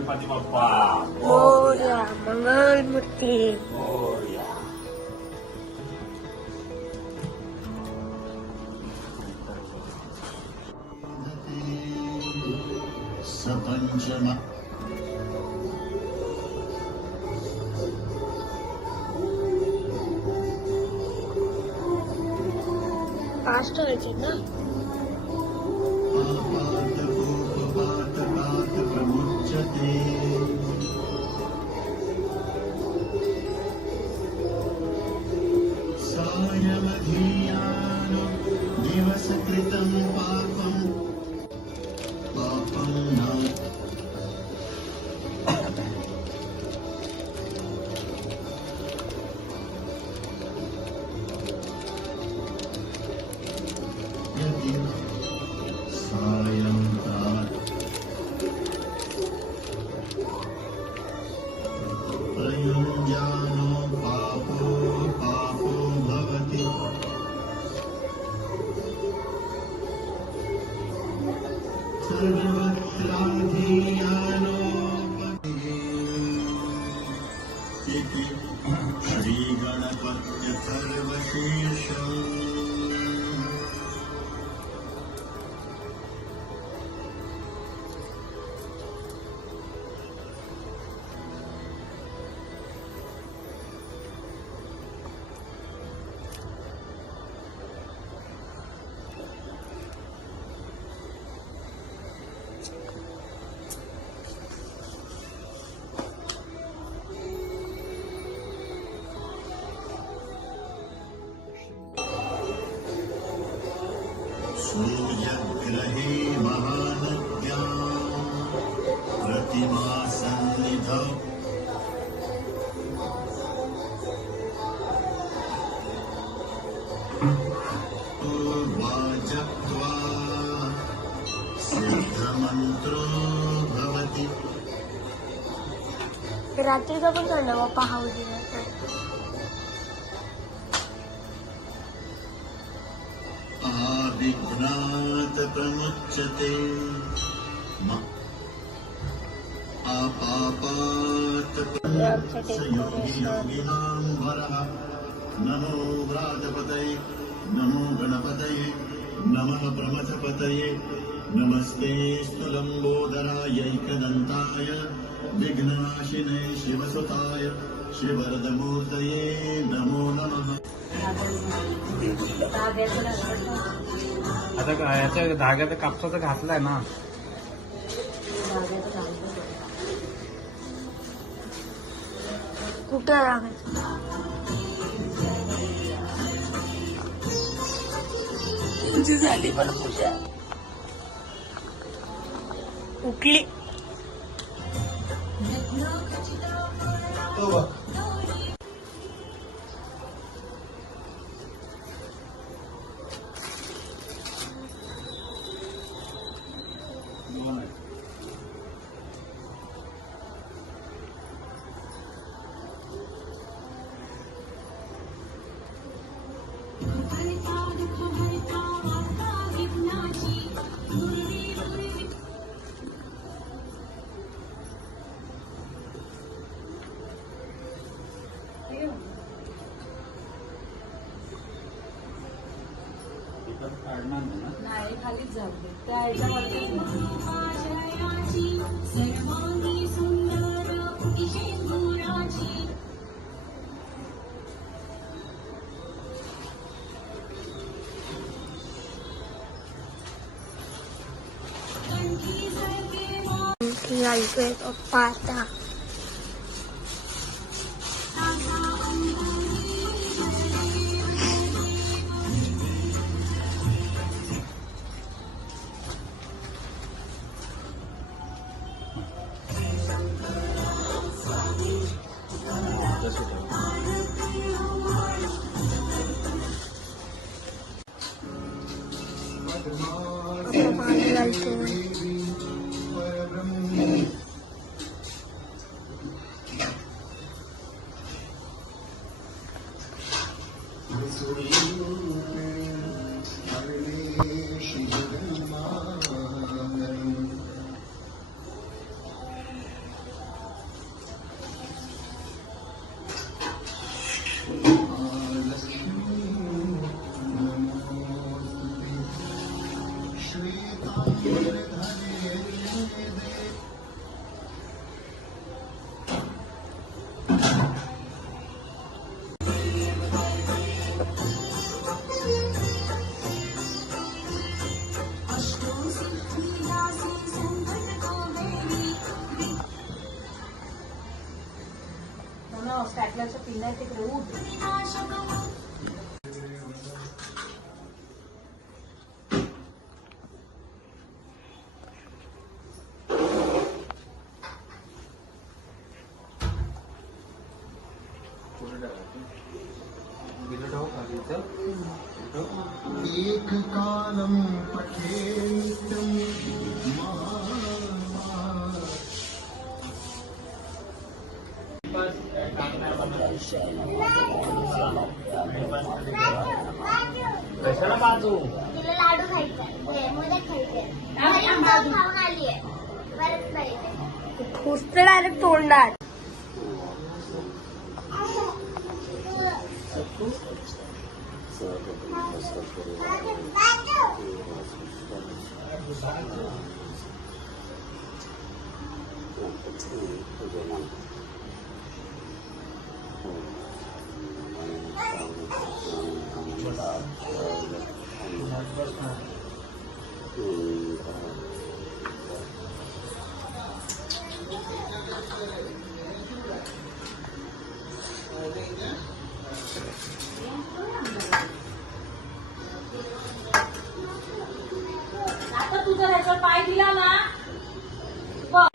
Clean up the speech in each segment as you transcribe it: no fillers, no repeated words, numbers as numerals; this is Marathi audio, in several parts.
गणपती बाप्पा मोरया. मंगलमूर्ती मोरया. सपंचम फास्ट व्हायचे ना. प्रमुच्यते सायमधीयानो दिवसकृतं पापं पापं न यदि सायंकाल प्रयुञ्जानो पापो पापो भवति सर्वत्राधीयानो इति श्रीगणपत्य सर्वशीर्षम् सूर्यग्रहे महानद्यां प्रतिमा सन्निधौ वाजप्त्वा सिद्धमन्त्रो भवति. रात्रीचा पण काढला बाप्पा हा उद्या. विघ्नात् प्रमुच्यते आपापात् योगिनां वरः. नमो व्राजपतये नमो गणपतये नमः प्रमथपतये नमस्ते स्थूलम्बोदरायैकदन्ताय विघ्ननाशिने शिवसुताय शिवरदमूर्तये नमो नमः. आता याच्या धाग्याचं कापसाचं घातलंय ना. कुठं रागायचं झाली पण पूजा उठली. नाही खालीच झाले त्या ह्याच्यावरतीच घालतोय पप्पा आता. पाणी घालतोय. एक कालम पठेतम कशाला बाजू तिला लाडू खायचा मोदक खायचे खाऊन आलीये परत पाहिजे पुसतं डायरेक्ट तोंडात. आता तुझा ह्याचा पाय दिला ना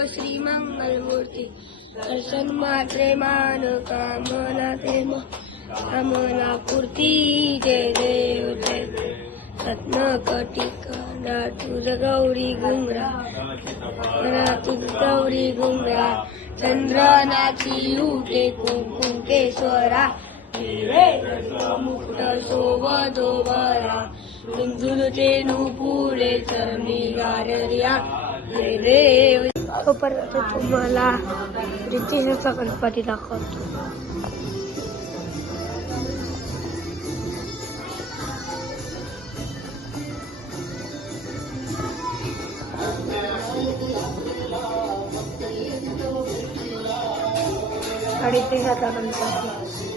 श्री मंगल मूर्ती दर्शन मात्रे मान कामना ते कामना पूर्ती जय देव जय रत्न कटिका तुझ गौरी गुंगरा तुझ गौरी गुंगरा चंद्रनाची उठे कुंकुकेश्वरा मुक्त शोभतो बरा तुझे पुढे चरणी गारर्या जय देव. तोपर्यंत तुम्हाला रितेशचा गणपती दाखवतो. रितेशचा गणपती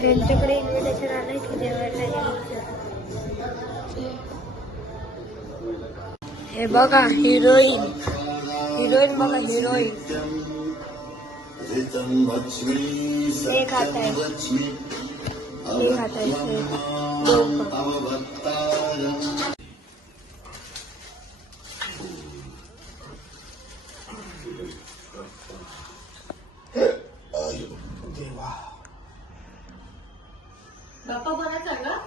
त्यांच्याकडे इन्व्हिटेशन आलंय की जेवायला यायचं. हे बघा हिरोईन बघा हिरोईन हे खात आहे बाप्पा कोणाचा ग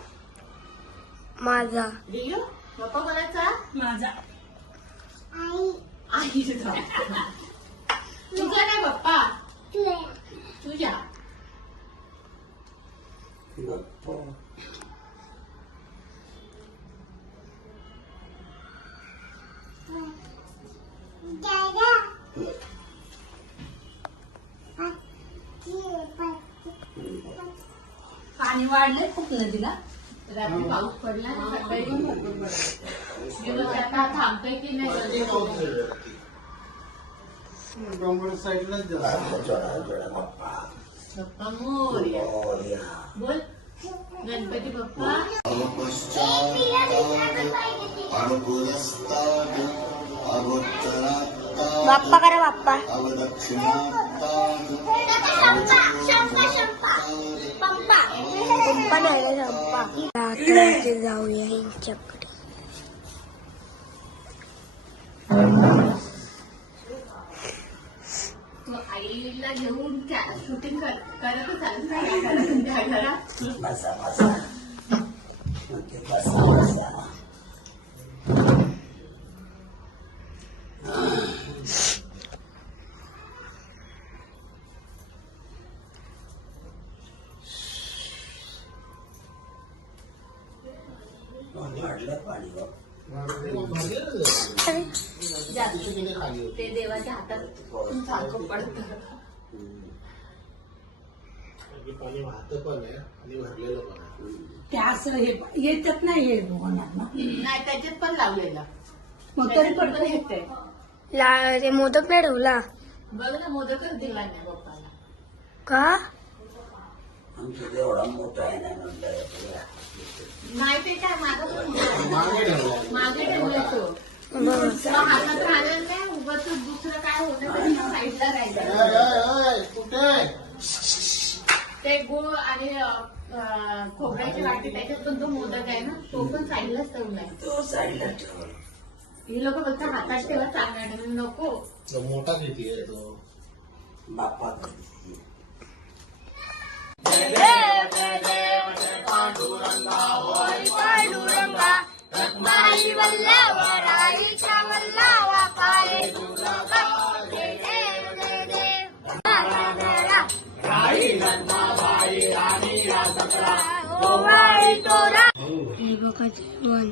माझा दियो बाप्पा कोणाचा माझा आई तुझा नाही बाप्पा तुझ्या पाणी वाढलंय खूप नदीला रात्री पाऊस पडला ना सकाळी आता थांबतोय की नाही बाप्पा मोरया बोल गणपती बाप्पा बाप्पा करा बाप्पा. पंपा नाही ना संपा. आता इथे जाऊया यांच्याकडे. आईला घेऊन शूटिंग करत ते देवाच्या हातात सारखं पडतं. पाणी वाहतं पण आहे आणि भरलेलं पण आहे. ते असं हे येतात नाही हे होणार ना. नाही त्याच्यात पण लावलेला मग तरी पण पण येते ते मोदक नाही ठेवला बघ ना मोदकच दिला नाही बाप्पाला का. नाही ते काय मागे ठेवलं. मागे ठेवला तो बरं. हातात राहिलेलं नाही उगाच दुसरं काय होतं त्याच्या साईडला राहिलं कुठे ते गुळ आणि खोबऱ्याची वाटी त्याच्यात पण तो मोदक आहे ना तो पण साईडलाच ठेवलाय तो साईडला ठेव. ही लोक फक्त हातात ठेवा चांगला नको मोठा किती आहे तो बापा पांडुरंगा रत्नाई वल्लवराईच्या वल्लवा पाये तुझा जय देव जय देव ओवाळी तोरा हे बघा जेवण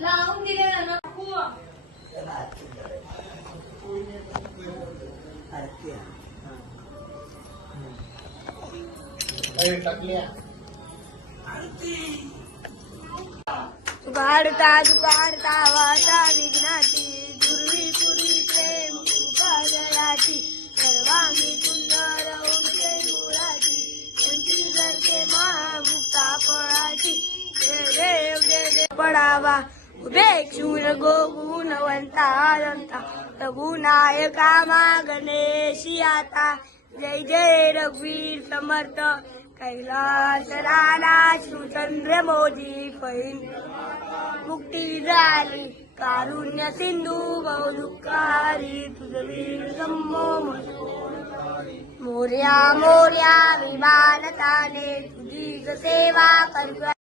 लावून दिले ना टाकल्या दुपारता दुपारता वाटा विघ्नाची दुर्वी पुरी प्रेम उपादयाची सर्वांगी सुंदर ओंके मुळाची त्यांची जरके महामुक्ता फळाची जय देव जय देव पडावा उभे शूर गोगुणवंता अनंता रघुनायका गणेशी आता जय जय रघुवीर समर्थ कैलास राणा शिवचंद्र मोदी पैन मुक्ती झाली कारुण्य सिंधू बहुदुःखारी तुझवीर सम्मो मोर्या मोर्या विमानताने तुझी सेवा करतो